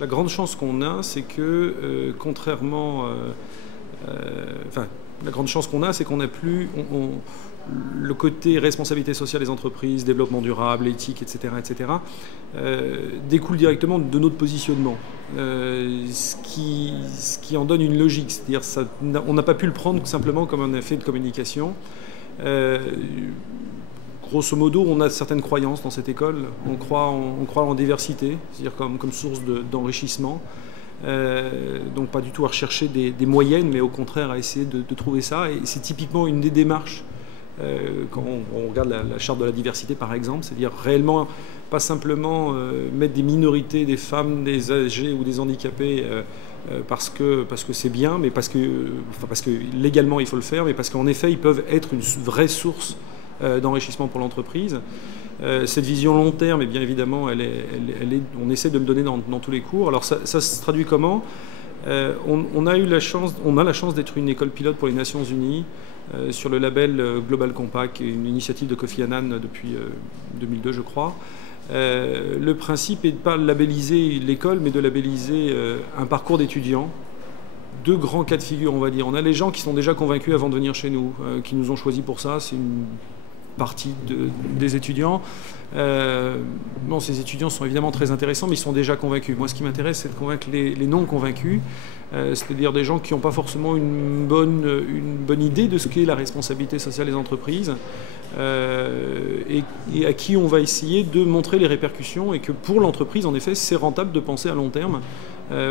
La grande chance qu'on a, c'est que, contrairement... la grande chance qu'on a, c'est qu'on n'a plus... le côté responsabilité sociale des entreprises, développement durable, éthique, etc., découle directement de notre positionnement. Ce qui en donne une logique. C'est-à-dire on n'a pas pu le prendre simplement comme un effet de communication. Grosso modo, on a certaines croyances dans cette école. On croit en diversité, c'est-à-dire comme source d'enrichissement. Donc pas du tout à rechercher des moyennes, mais au contraire à essayer de trouver ça. Et c'est typiquement une des démarches quand on regarde la charte de la diversité, par exemple, c'est-à-dire réellement, pas simplement mettre des minorités, des femmes, des âgés ou des handicapés parce que c'est bien, mais parce que légalement il faut le faire, mais parce qu'en effet ils peuvent être une vraie source d'enrichissement pour l'entreprise. Cette vision long terme, eh bien évidemment, on essaie de le donner dans tous les cours. Alors ça se traduit comment? On a la chance d'être une école pilote pour les Nations Unies sur le label Global Compact, une initiative de Kofi Annan depuis 2002, je crois. Le principe est de ne pas labelliser l'école, mais de labelliser un parcours d'étudiants. Deux grands cas de figure, on va dire. On a les gens qui sont déjà convaincus avant de venir chez nous, qui nous ont choisis pour ça. C'est une partie des étudiants. Ces étudiants sont évidemment très intéressants, mais ils sont déjà convaincus. Moi, ce qui m'intéresse, c'est de convaincre les non convaincus, c'est-à-dire des gens qui n'ont pas forcément une bonne idée de ce qu'est la responsabilité sociale des entreprises, et à qui on va essayer de montrer les répercussions, et que pour l'entreprise, en effet, c'est rentable de penser à long terme.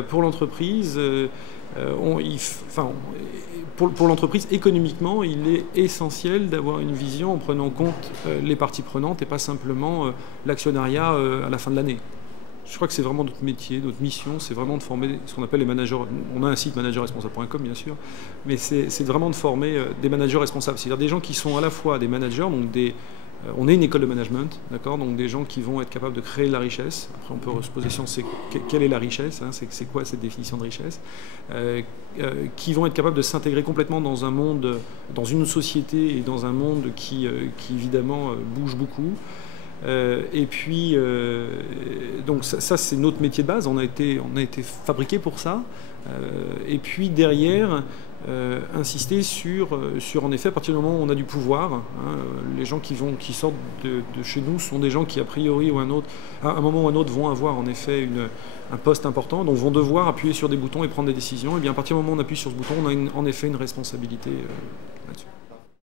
Pour l'entreprise, pour l'entreprise, économiquement, il est essentiel d'avoir une vision en prenant compte les parties prenantes et pas simplement l'actionnariat à la fin de l'année. Je crois que c'est vraiment notre métier, notre mission, c'est vraiment de former ce qu'on appelle les managers. On a un site managerresponsable.com, bien sûr, mais c'est vraiment de former des managers responsables, c'est-à-dire des gens qui sont à la fois des managers, donc on est une école de management, d'accord, donc des gens qui vont être capables de créer de la richesse. Après, on peut se poser la question, quelle est la richesse, hein, c'est quoi cette définition de richesse, qui vont être capables de s'intégrer complètement dans un monde, dans une société et dans un monde qui évidemment bouge beaucoup. Et puis, donc ça c'est notre métier de base, on a été fabriqué pour ça. Et puis derrière, insister sur en effet, à partir du moment où on a du pouvoir, hein, les gens qui sortent de chez nous sont des gens qui, a priori, à un moment ou un autre, vont avoir en effet un poste important, donc vont devoir appuyer sur des boutons et prendre des décisions. Et bien à partir du moment où on appuie sur ce bouton, on a en effet une responsabilité